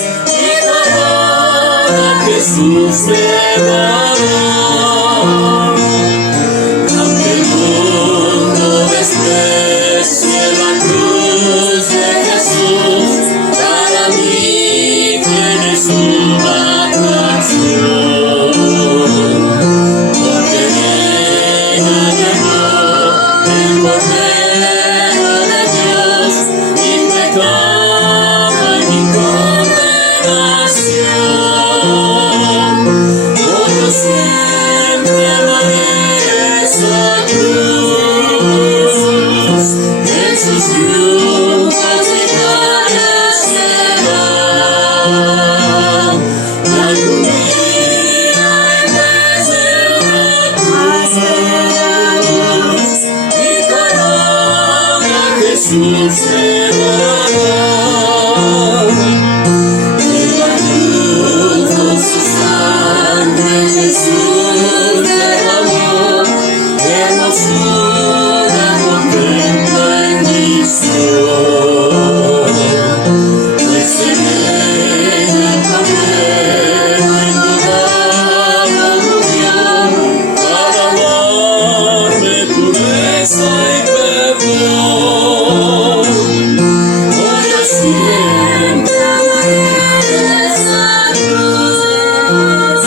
mi corona Jesús me dará. Aunque el mundo desprecie la cruz de Jesús, para mí tiene su atracción. Porque en ella llegó el Cordero de Dios, mi pecado y mi condenación. Oh, yo siempre amaré esa cruz, en sus triunfos mi gloria será. Y algún día en vez de una cruz mi corona Jesús me dará. En la cruz con su sangre Jesús derramó, hermosura contempla en mi sol. Pues en ella el Cordero indudable murió, para darme pureza y perdón. Oh, yo siempre amaré esa cruz,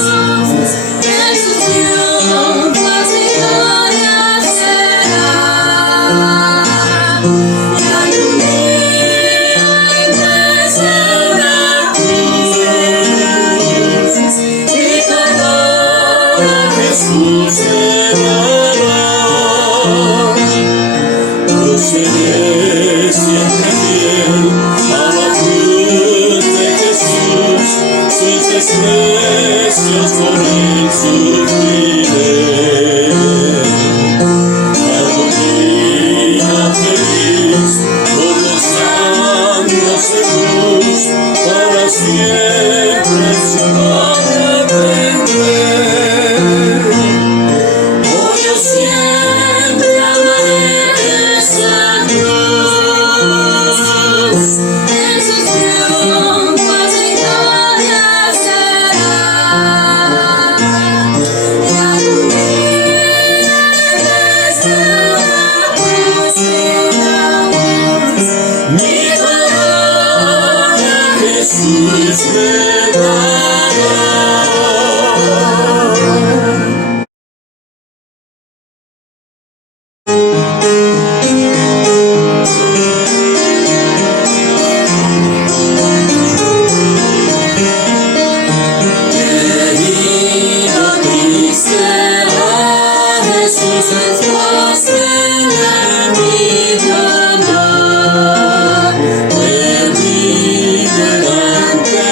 en sus triunfos mi gloria será. Y algún día en vez de una cruz, mi corona Jesús me dará. Yo seré siempre fiel a la cruz de Jesús, sus desprecios por él sufriré. Algún día feliz, por los años de cruz, para siempre su gloria tendré. Oh, yo siempre amaré esa cruz, en sus triunfos mi gloria será. Y algún día en vez de una cruz mi corona Jesús me dará. Querido triste a Jesús Dios tiene mi dolor, perdido errante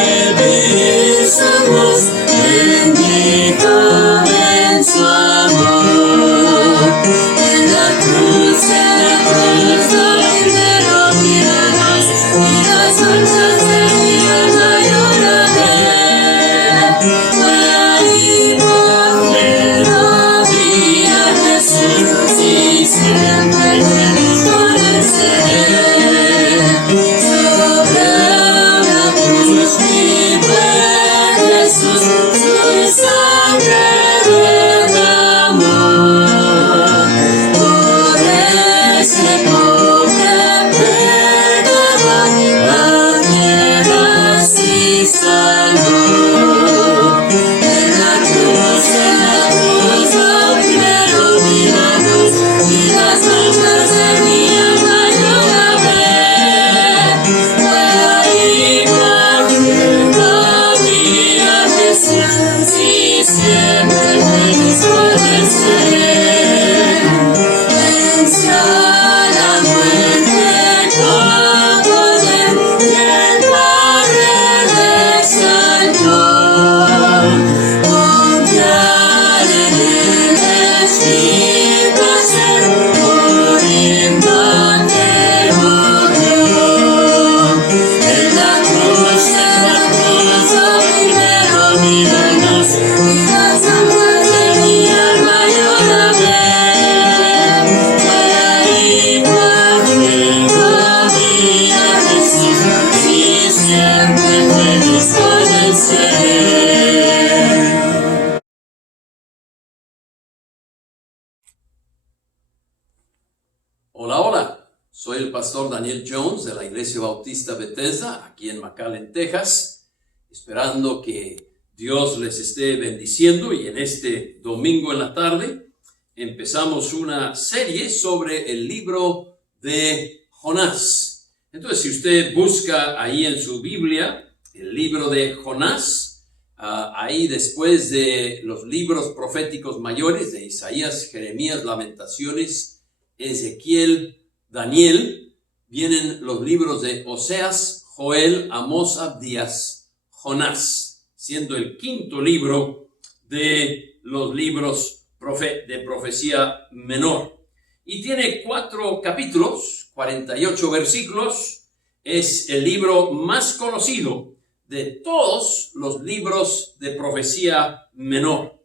Soy el pastor Daniel Jones de la Iglesia Bautista Bethesda, aquí en McAllen, Texas, esperando que Dios les esté bendiciendo. Y en este domingo en la tarde empezamos una serie sobre el libro de Jonás. Entonces, si usted busca ahí en su Biblia el libro de Jonás, ahí después de los libros proféticos mayores de Isaías, Jeremías, Lamentaciones, Ezequiel, Daniel, vienen los libros de Oseas, Joel, Amós, Abdías, Jonás, siendo el quinto libro de los libros de profecía menor. Y tiene 4 capítulos, 48 versículos. Es el libro más conocido de todos los libros de profecía menor.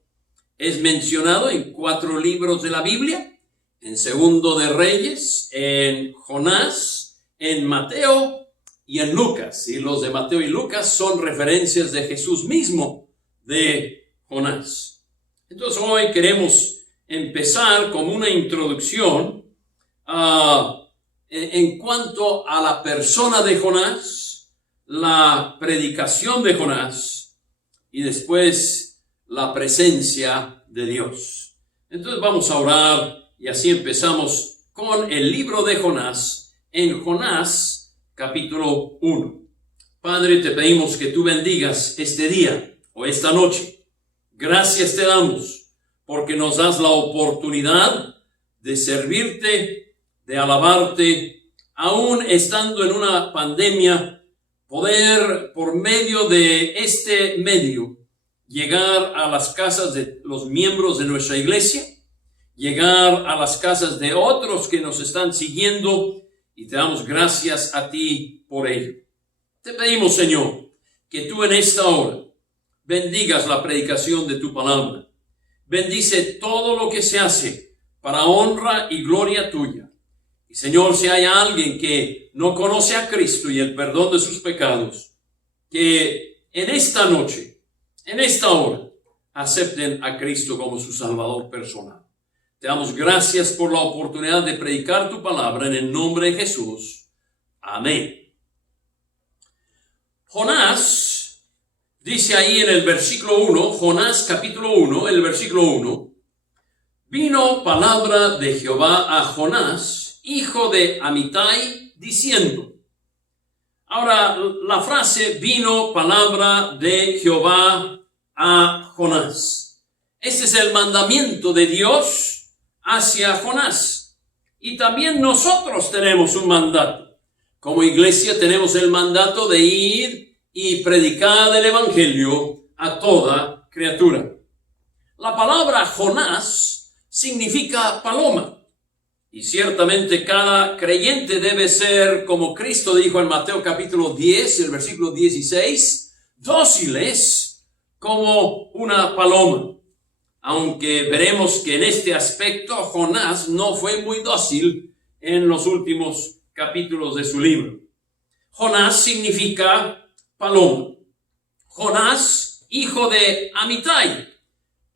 Es mencionado en 4 libros de la Biblia: en Segundo de Reyes, en Jonás, en Mateo y en Lucas. Y los de Mateo y Lucas son referencias de Jesús mismo de Jonás. Entonces hoy queremos empezar con una introducción en cuanto a la persona de Jonás, la predicación de Jonás y después la presencia de Dios. Entonces vamos a orar. Y así empezamos con el libro de Jonás, en Jonás capítulo 1. Padre, te pedimos que tú bendigas este día o esta noche. Gracias te damos porque nos das la oportunidad de servirte, de alabarte, aún estando en una pandemia, poder por medio de este medio llegar a las casas de los miembros de nuestra iglesia, llegar a las casas de otros que nos están siguiendo, y te damos gracias a ti por ello. Te pedimos, Señor, que tú en esta hora bendigas la predicación de tu palabra. Bendice todo lo que se hace para honra y gloria tuya. Y, Señor, si hay alguien que no conoce a Cristo y el perdón de sus pecados, que en esta noche, en esta hora, acepten a Cristo como su Salvador personal. Te damos gracias por la oportunidad de predicar tu palabra en el nombre de Jesús. Amén. Jonás, dice ahí en el versículo 1, Jonás capítulo 1, el versículo 1, vino palabra de Jehová a Jonás, hijo de Amitai, diciendo. Ahora, la frase vino palabra de Jehová a Jonás. Este es el mandamiento de Dios hacia Jonás. Y también nosotros tenemos un mandato. Como iglesia tenemos el mandato de ir y predicar el evangelio a toda criatura. La palabra Jonás significa paloma. Y ciertamente cada creyente debe ser, como Cristo dijo en Mateo capítulo 10, el versículo 16, dóciles como una paloma. Aunque veremos que en este aspecto Jonás no fue muy dócil en los últimos capítulos de su libro. Jonás significa paloma. Jonás, hijo de Amitai,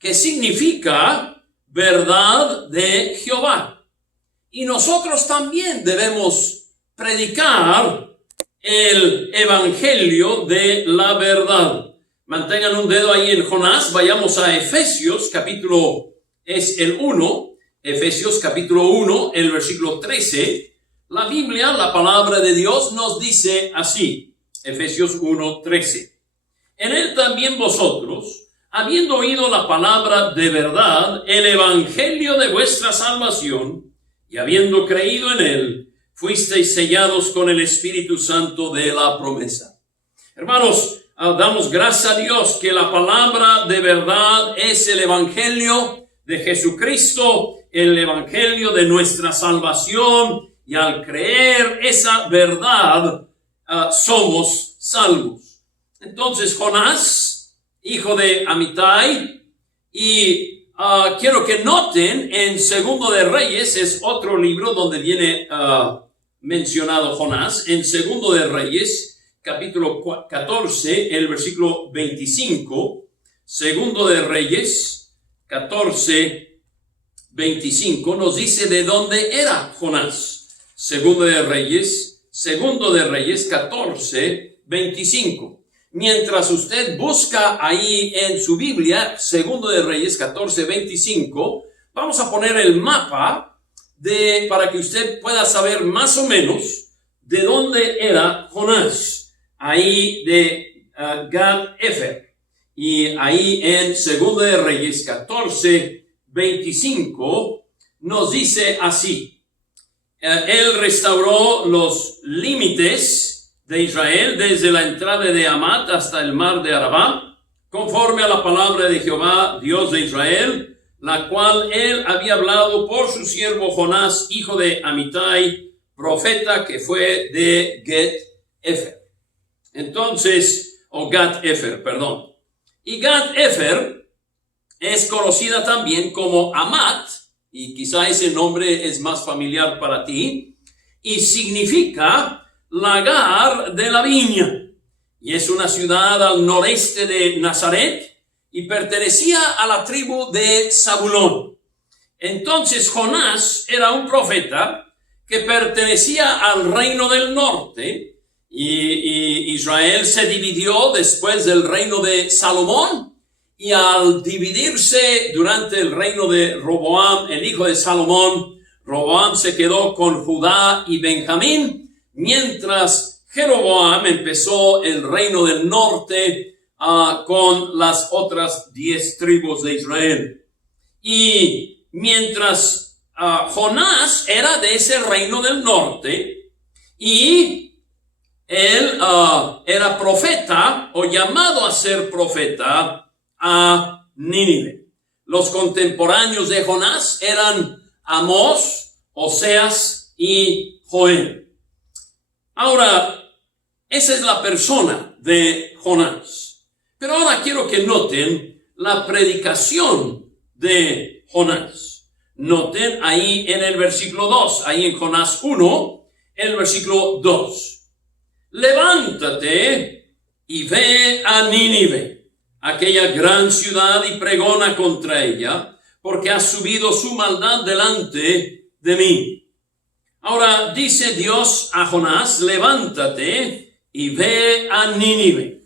que significa verdad de Jehová. Y nosotros también debemos predicar el evangelio de la verdad. Mantengan un dedo ahí en Jonás. Vayamos a Efesios, capítulo, es el 1. Efesios, capítulo 1, el versículo 13. La Biblia, la palabra de Dios, nos dice así. Efesios 1, 13. En él también vosotros, habiendo oído la palabra de verdad, el evangelio de vuestra salvación, y habiendo creído en él, fuisteis sellados con el Espíritu Santo de la promesa. Hermanos, damos gracias a Dios que la palabra de verdad es el evangelio de Jesucristo, el evangelio de nuestra salvación, y al creer esa verdad somos salvos. Entonces Jonás, hijo de Amitai, y quiero que noten en Segundo de Reyes, es otro libro donde viene mencionado Jonás, en Segundo de Reyes, capítulo 14, el versículo 25, Segundo de Reyes, 14, 25, nos dice de dónde era Jonás. Segundo de Reyes 14, 25. Mientras usted busca ahí en su Biblia, Segundo de Reyes 14, 25, vamos a poner el mapa para que usted pueda saber más o menos de dónde era Jonás. Ahí de Gat-Efer. Y ahí en Segundo de Reyes 14, 25 nos dice así. Él restauró los límites de Israel desde la entrada de Hamat hasta el mar de Arabá, conforme a la palabra de Jehová, Dios de Israel, la cual él había hablado por su siervo Jonás, hijo de Amitai, profeta que fue de Gat-Efer. Entonces, Gat-Efer, perdón. Y Gat-Efer es conocida también como Hamat, y quizá ese nombre es más familiar para ti, y significa lagar de la viña. Y es una ciudad al noreste de Nazaret y pertenecía a la tribu de Zabulón. Entonces Jonás era un profeta que pertenecía al reino del norte, y Israel se dividió después del reino de Salomón. Y al dividirse durante el reino de Roboam, el hijo de Salomón, Roboam se quedó con Judá y Benjamín, mientras Jeroboam empezó el reino del norte con las otras 10 tribus de Israel. Y mientras Jonás era de ese reino del norte, y él era profeta o llamado a ser profeta a Nínive. Los contemporáneos de Jonás eran Amós, Oseas y Joel. Ahora, esa es la persona de Jonás. Pero ahora quiero que noten la predicación de Jonás. Noten ahí en el versículo 2, ahí en Jonás 1, el versículo 2. Levántate y ve a Nínive, aquella gran ciudad, y pregona contra ella, porque ha subido su maldad delante de mí. Ahora dice Dios a Jonás, levántate y ve a Nínive.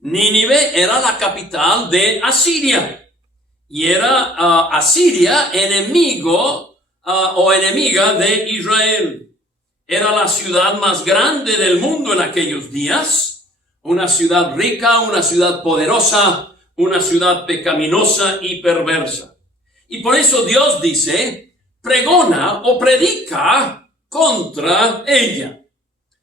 Nínive era la capital de Asiria, y era Asiria enemigo o enemiga de Israel. Era la ciudad más grande del mundo en aquellos días. Una ciudad rica, una ciudad poderosa, una ciudad pecaminosa y perversa. Y por eso Dios dice, pregona o predica contra ella.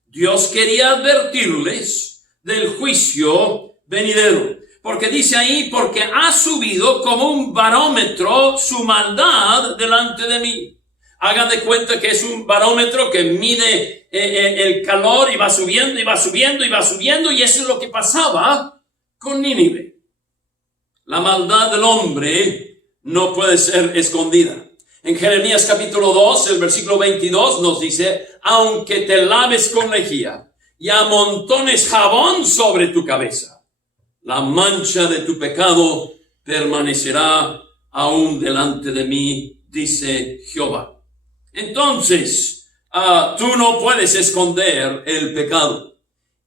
Dios quería advertirles del juicio venidero. Porque dice ahí, porque ha subido como un barómetro su maldad delante de mí. Hagan de cuenta que es un barómetro que mide el calor y va subiendo y va subiendo y va subiendo, y eso es lo que pasaba con Nínive. La maldad del hombre no puede ser escondida. En Jeremías capítulo 2, el versículo 22 nos dice, aunque te laves con lejía y amontones jabón sobre tu cabeza, la mancha de tu pecado permanecerá aún delante de mí, dice Jehová. Entonces, tú no puedes esconder el pecado.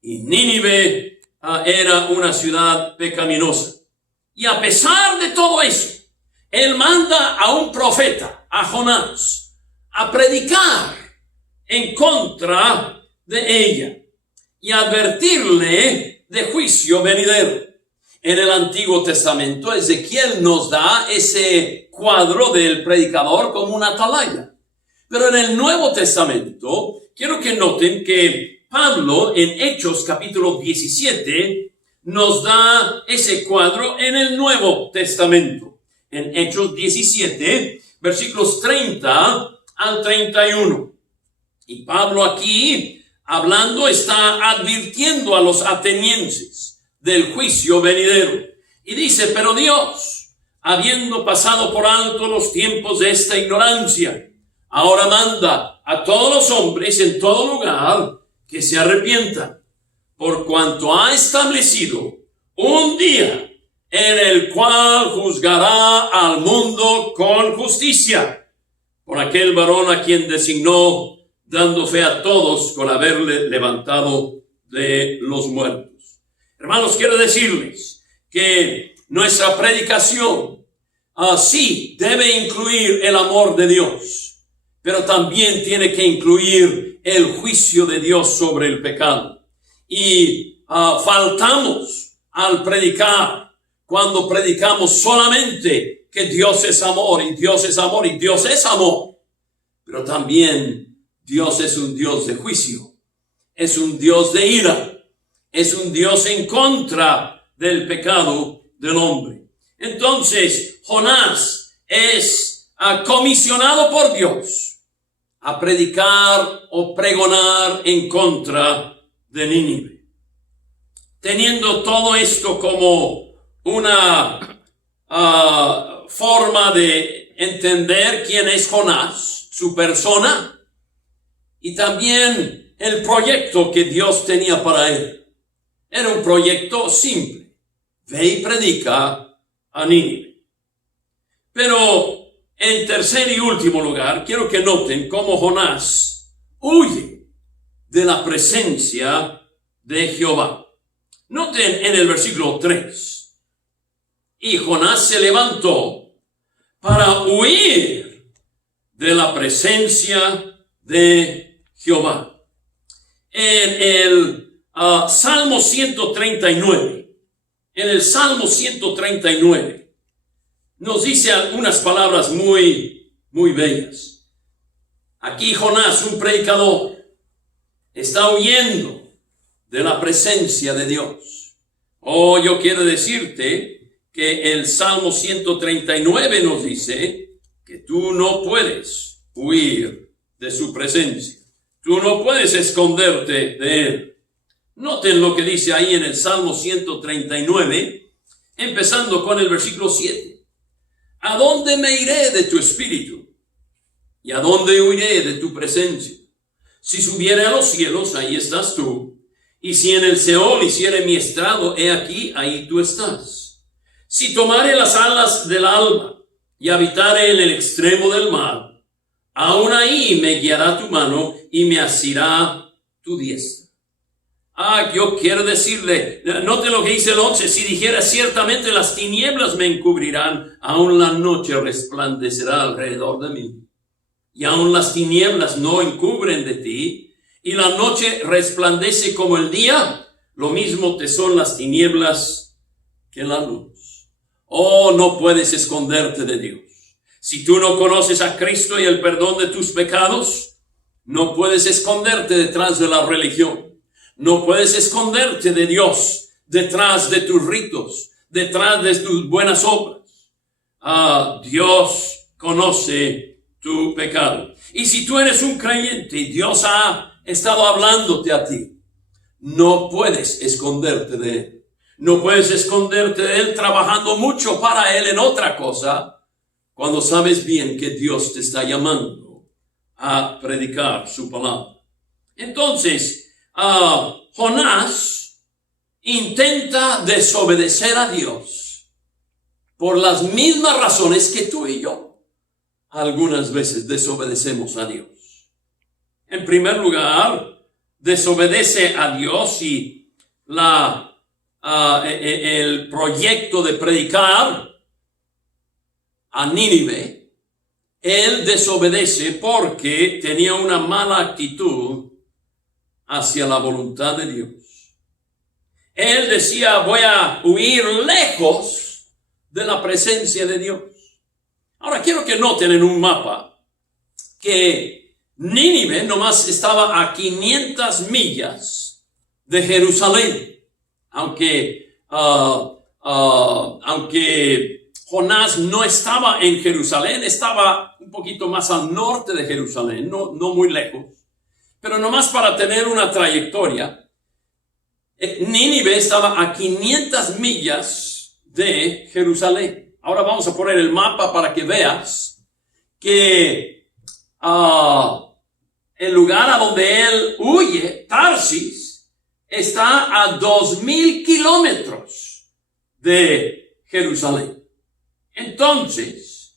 Y Nínive era una ciudad pecaminosa. Y a pesar de todo eso, él manda a un profeta, a Jonás, a predicar en contra de ella y advertirle de juicio venidero. En el Antiguo Testamento, Ezequiel nos da ese cuadro del predicador como una atalaya. Pero en el Nuevo Testamento, quiero que noten que Pablo en Hechos capítulo 17 nos da ese cuadro en el Nuevo Testamento. En Hechos 17, versículos 30 al 31. Y Pablo aquí, hablando, está advirtiendo a los atenienses del juicio venidero. Y dice, pero Dios, habiendo pasado por alto los tiempos de esta ignorancia, ahora manda a todos los hombres en todo lugar que se arrepientan, por cuanto ha establecido un día en el cual juzgará al mundo con justicia, por aquel varón a quien designó dando fe a todos con haberle levantado de los muertos. Hermanos, quiero decirles que nuestra predicación sí debe incluir el amor de Dios, pero también tiene que incluir el juicio de Dios sobre el pecado. Y faltamos al predicar cuando predicamos solamente que Dios es amor y Dios es amor y Dios es amor. Pero también Dios es un Dios de juicio, es un Dios de ira, es un Dios en contra del pecado del hombre. Entonces, Jonás es comisionado por Dios a predicar o pregonar en contra de Nínive. Teniendo todo esto como una forma de entender quién es Jonás, su persona, y también el proyecto que Dios tenía para él. Era un proyecto simple. Ve y predica a Nínive. Pero en tercer y último lugar, quiero que noten cómo Jonás huye de la presencia de Jehová. Noten en el versículo 3. Y Jonás se levantó para huir de la presencia de Jehová. En el Salmo 139, en el Salmo 139, nos dice algunas palabras muy bellas. Aquí Jonás, un predicador, está huyendo de la presencia de Dios. Yo quiero decirte que el Salmo 139 nos dice que tú no puedes huir de su presencia. Tú no puedes esconderte de él. Noten lo que dice ahí en el Salmo 139, empezando con el versículo 7. ¿A dónde me iré de tu espíritu? ¿Y a dónde huiré de tu presencia? Si subiere a los cielos, ahí estás tú. Y si en el Seol hiciere mi estrado, he aquí, ahí tú estás. Si tomare las alas del alba y habitare en el extremo del mar, aún ahí me guiará tu mano y me asirá tu diestra. Yo quiero decirle, note lo que dice el 11, si dijera ciertamente las tinieblas me encubrirán, aún la noche resplandecerá alrededor de mí. Y aún las tinieblas no encubren de ti, y la noche resplandece como el día, lo mismo te son las tinieblas que la luz. No puedes esconderte de Dios. Si tú no conoces a Cristo y el perdón de tus pecados, no puedes esconderte detrás de la religión. No puedes esconderte de Dios detrás de tus ritos, detrás de tus buenas obras. Dios conoce tu pecado. Y si tú eres un creyente y Dios ha estado hablándote a ti, no puedes esconderte de Él. No puedes esconderte de Él trabajando mucho para Él en otra cosa, cuando sabes bien que Dios te está llamando a predicar su palabra. Entonces, Jonás intenta desobedecer a Dios por las mismas razones que tú y yo algunas veces desobedecemos a Dios. En primer lugar, desobedece a Dios y el proyecto de predicar a Nínive. Él desobedece porque tenía una mala actitud hacia la voluntad de Dios. Él decía, voy a huir lejos de la presencia de Dios. Ahora quiero que noten en un mapa que Nínive nomás estaba a 500 millas de Jerusalén. Aunque Jonás no estaba en Jerusalén, estaba un poquito más al norte de Jerusalén, no muy lejos. Pero nomás para tener una trayectoria, Nínive estaba a 500 millas de Jerusalén. Ahora vamos a poner el mapa para que veas que el lugar a donde él huye, Tarsis, está a 2,000 kilómetros de Jerusalén. Entonces,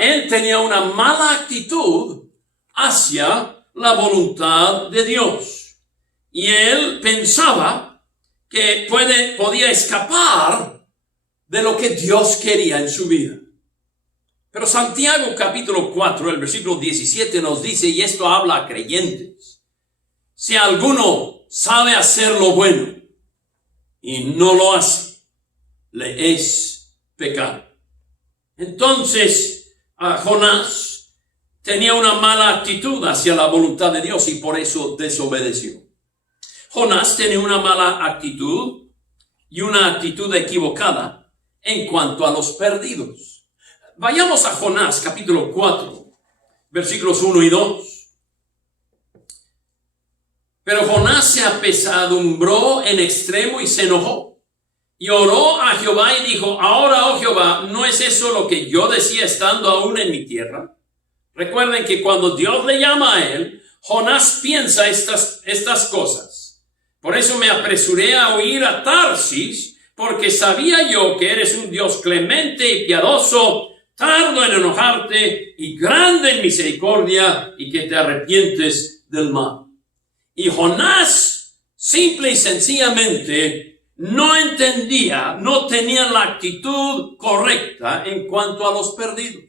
él tenía una mala actitud hacia la voluntad de Dios. Y él pensaba que podía escapar de lo que Dios quería en su vida. Pero Santiago capítulo 4, el versículo 17 nos dice, y esto habla a creyentes: si alguno sabe hacer lo bueno y no lo hace, le es pecado. Entonces, Jonás tenía una mala actitud hacia la voluntad de Dios y por eso desobedeció. Jonás tenía una mala actitud y una actitud equivocada en cuanto a los perdidos. Vayamos a Jonás capítulo 4, versículos 1 y 2. Pero Jonás se apesadumbró en extremo y se enojó. Y oró a Jehová y dijo: ahora, oh Jehová, ¿no es eso lo que yo decía estando aún en mi tierra? Recuerden que cuando Dios le llama a él, Jonás piensa estas cosas. Por eso me apresuré a huir a Tarsis, porque sabía yo que eres un Dios clemente y piadoso, tardo en enojarte y grande en misericordia, y que te arrepientes del mal. Y Jonás, simple y sencillamente, no entendía, no tenía la actitud correcta en cuanto a los perdidos.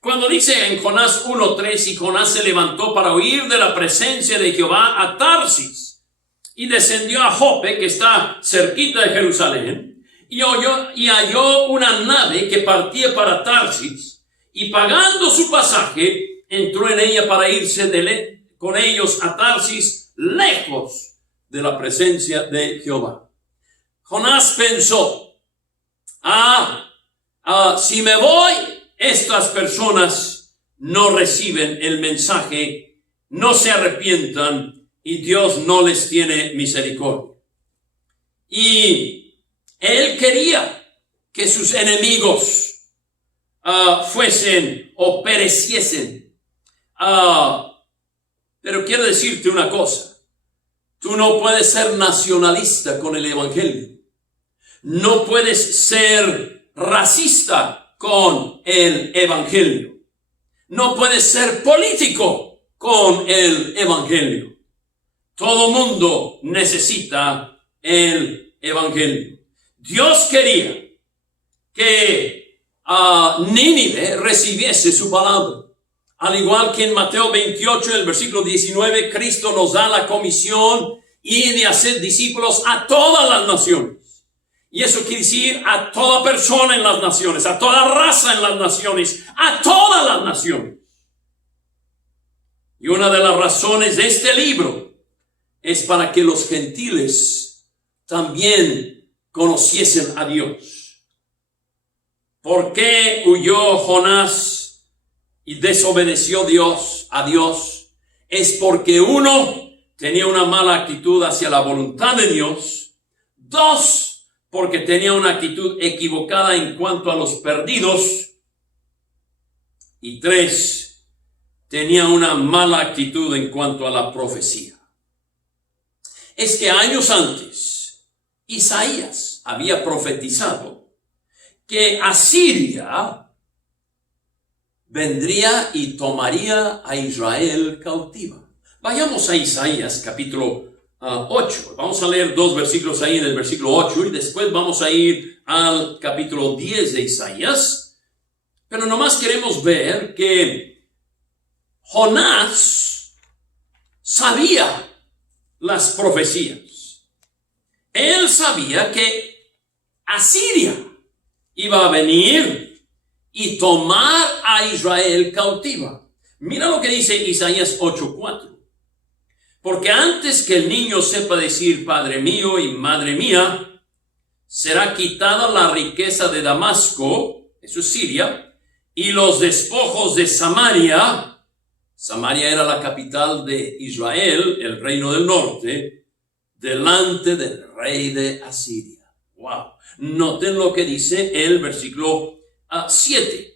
Cuando dice en Jonás 1:3, y Jonás se levantó para huir de la presencia de Jehová a Tarsis, y descendió a Jope, que está cerquita de Jerusalén, y halló una nave que partía para Tarsis, y pagando su pasaje, entró en ella para irse con ellos a Tarsis, lejos de la presencia de Jehová. Jonás pensó: si me voy, estas personas no reciben el mensaje, no se arrepientan y Dios no les tiene misericordia. Y él quería que sus enemigos fuesen o pereciesen. Pero quiero decirte una cosa: tú no puedes ser nacionalista con el evangelio. No puedes ser racista con el evangelio. No puedes ser político con el evangelio. Todo mundo necesita el evangelio. Dios quería que Nínive recibiese su palabra. Al igual que en Mateo 28, el versículo 19, Cristo nos da la comisión y de hacer discípulos a todas las naciones. Y eso quiere decir a toda persona en las naciones, a toda raza en las naciones, a todas las naciones. Y una de las razones de este libro es para que los gentiles también conociesen a Dios. ¿Por qué huyó Jonás y desobedeció a Dios? Es porque uno, tenía una mala actitud hacia la voluntad de Dios. Dos, porque tenía una actitud equivocada en cuanto a los perdidos. Y tres, tenía una mala actitud en cuanto a la profecía. Es que años antes, Isaías había profetizado que Asiria vendría y tomaría a Israel cautiva. Vayamos a Isaías capítulo 8. Vamos a leer 2 versículos ahí en el versículo 8 y después vamos a ir al capítulo 10 de Isaías. Pero nomás queremos ver que Jonás sabía las profecías. Él sabía que Asiria iba a venir y tomar a Israel cautiva. Mira lo que dice Isaías 8:4. Porque antes que el niño sepa decir Padre mío y Madre mía, será quitada la riqueza de Damasco, eso es Siria, y los despojos de Samaria. Samaria era la capital de Israel, el reino del norte, delante del rey de Asiria. Wow. Noten lo que dice el versículo 8:7.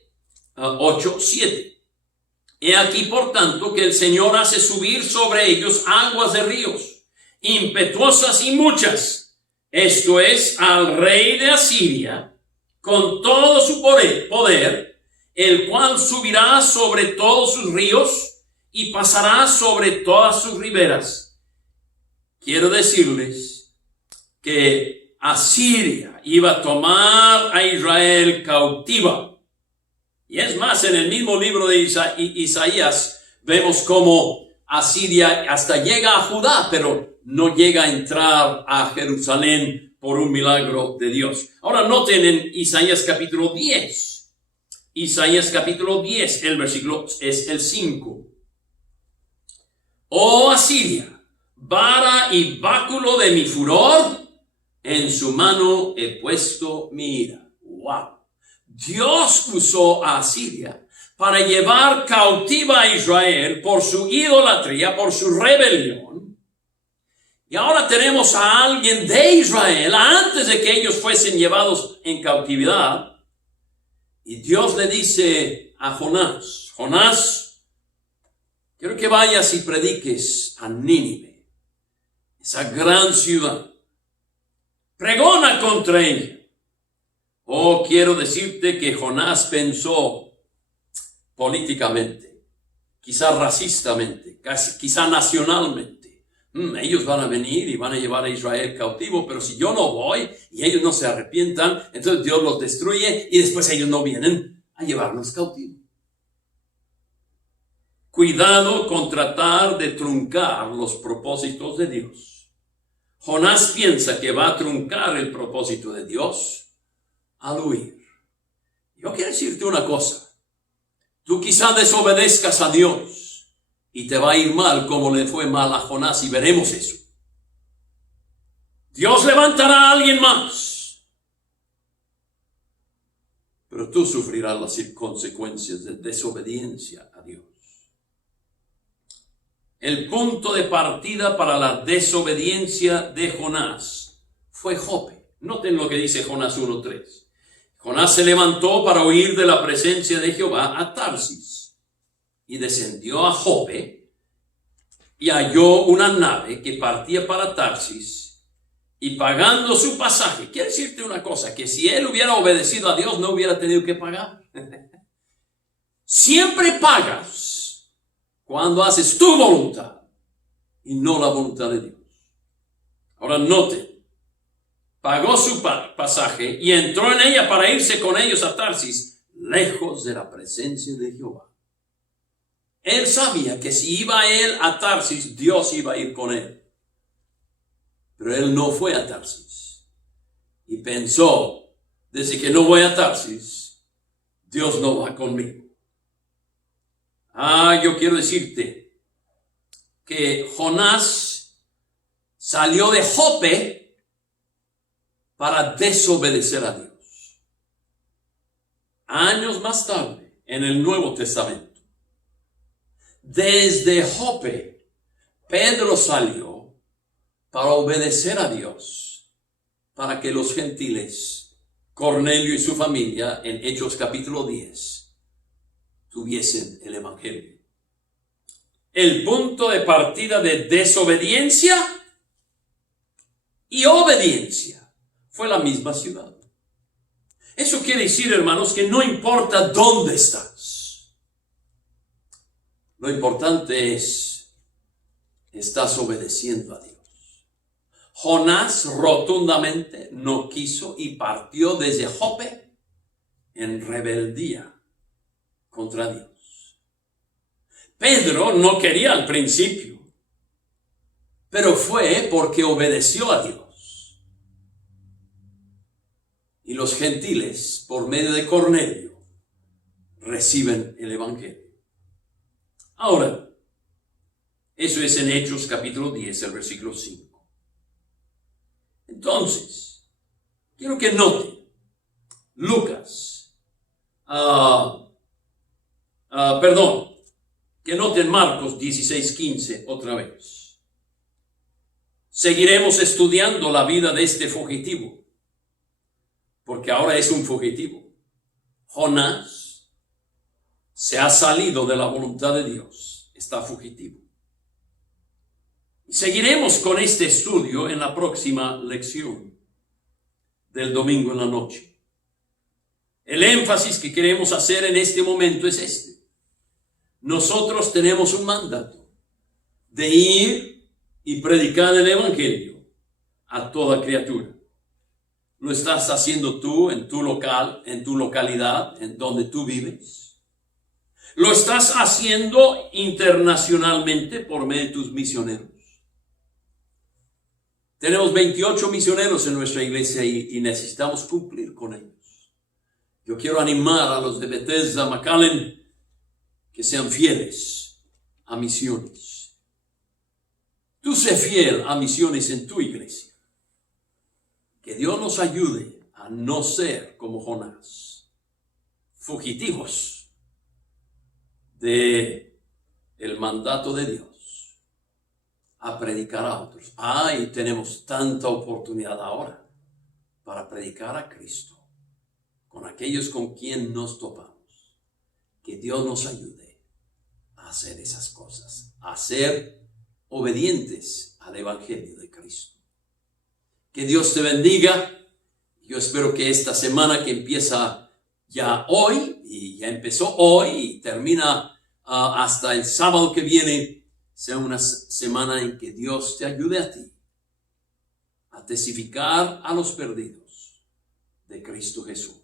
He aquí, por tanto, que el Señor hace subir sobre ellos aguas de ríos, impetuosas y muchas. Esto es, al rey de Asiria, con todo su poder, el cual subirá sobre todos sus ríos y pasará sobre todas sus riberas. Quiero decirles que Asiria iba a tomar a Israel cautiva. Y es más, en el mismo libro de Isaías vemos cómo Asiria hasta llega a Judá, pero no llega a entrar a Jerusalén por un milagro de Dios. Ahora noten en Isaías capítulo 10. Isaías capítulo 10, el versículo es el 5. Oh Asiria, vara y báculo de mi furor, en su mano he puesto mi ira. ¡Wow! Dios usó a Asiria para llevar cautiva a Israel por su idolatría, por su rebelión. Y ahora tenemos a alguien de Israel antes de que ellos fuesen llevados en cautividad. Y Dios le dice a Jonás, Jonás, quiero que vayas y prediques a Nínive, esa gran ciudad. Pregona contra ella. Oh, quiero decirte que Jonás pensó políticamente, quizá racistamente, quizá nacionalmente. Ellos van a venir y van a llevar a Israel cautivo, pero si yo no voy y ellos no se arrepientan, entonces Dios los destruye y después ellos no vienen a llevarnos cautivos. Cuidado con tratar de truncar los propósitos de Dios. Jonás piensa que va a truncar el propósito de Dios al huir. Yo quiero decirte una cosa. Tú quizá desobedezcas a Dios y te va a ir mal como le fue mal a Jonás, y veremos eso. Dios levantará a alguien más, pero tú sufrirás las consecuencias de desobediencia a Dios. El punto de partida para la desobediencia de Jonás fue Jope. Noten lo que dice Jonás 1:3. Jonás se levantó para huir de la presencia de Jehová a Tarsis y descendió a Jope y halló una nave que partía para Tarsis, y pagando su pasaje. Quiero decirte una cosa, que si él hubiera obedecido a Dios no hubiera tenido que pagar. Siempre pagas cuando haces tu voluntad y no la voluntad de Dios. Ahora note, pagó su pasaje y entró en ella para irse con ellos a Tarsis, lejos de la presencia de Jehová. Él sabía que si iba él a Tarsis, Dios iba a ir con él. Pero él no fue a Tarsis. Y pensó, desde que no voy a Tarsis, Dios no va conmigo. Yo quiero decirte que Jonás salió de Jope para desobedecer a Dios. Años más tarde, en el Nuevo Testamento, desde Jope, Pedro salió para obedecer a Dios, para que los gentiles, Cornelio y su familia, en Hechos capítulo 10, tuviesen el evangelio. El punto de partida de desobediencia y obediencia fue la misma ciudad. Eso quiere decir, hermanos, que no importa dónde estás. Lo importante es, estás obedeciendo a Dios. Jonás rotundamente no quiso y partió desde Jope en rebeldía contra Dios. Pedro no quería al principio, pero fue porque obedeció a Dios. Y los gentiles, por medio de Cornelio, reciben el evangelio. Ahora, eso es en Hechos capítulo 10, el versículo 5. Entonces, quiero que noten Lucas, que noten Marcos 16:15 otra vez. Seguiremos estudiando la vida de este fugitivo, porque ahora es un fugitivo. Jonás se ha salido de la voluntad de Dios, está fugitivo. Y seguiremos con este estudio en la próxima lección del domingo en la noche. El énfasis que queremos hacer en este momento es este. nosotros tenemos un mandato de ir y predicar el evangelio a toda criatura. ¿Lo estás haciendo tú en tu local, en tu localidad, en donde tú vives? ¿Lo estás haciendo internacionalmente por medio de tus misioneros? Tenemos 28 misioneros en nuestra iglesia y necesitamos cumplir con ellos. Yo quiero animar a los de Bethesda, McAllen, que sean fieles a misiones. Tú sé fiel a misiones en tu iglesia. Que Dios nos ayude a no ser como Jonás, fugitivos de el mandato de Dios, a predicar a otros. Y tenemos tanta oportunidad ahora para predicar a Cristo con aquellos con quien nos topamos. Que Dios nos ayude a hacer esas cosas, a ser obedientes al Evangelio de Cristo. Que Dios te bendiga. Yo espero que esta semana que empieza ya hoy, y ya empezó hoy y termina hasta el sábado que viene, sea una semana en que Dios te ayude a ti a testificar a los perdidos de Cristo Jesús.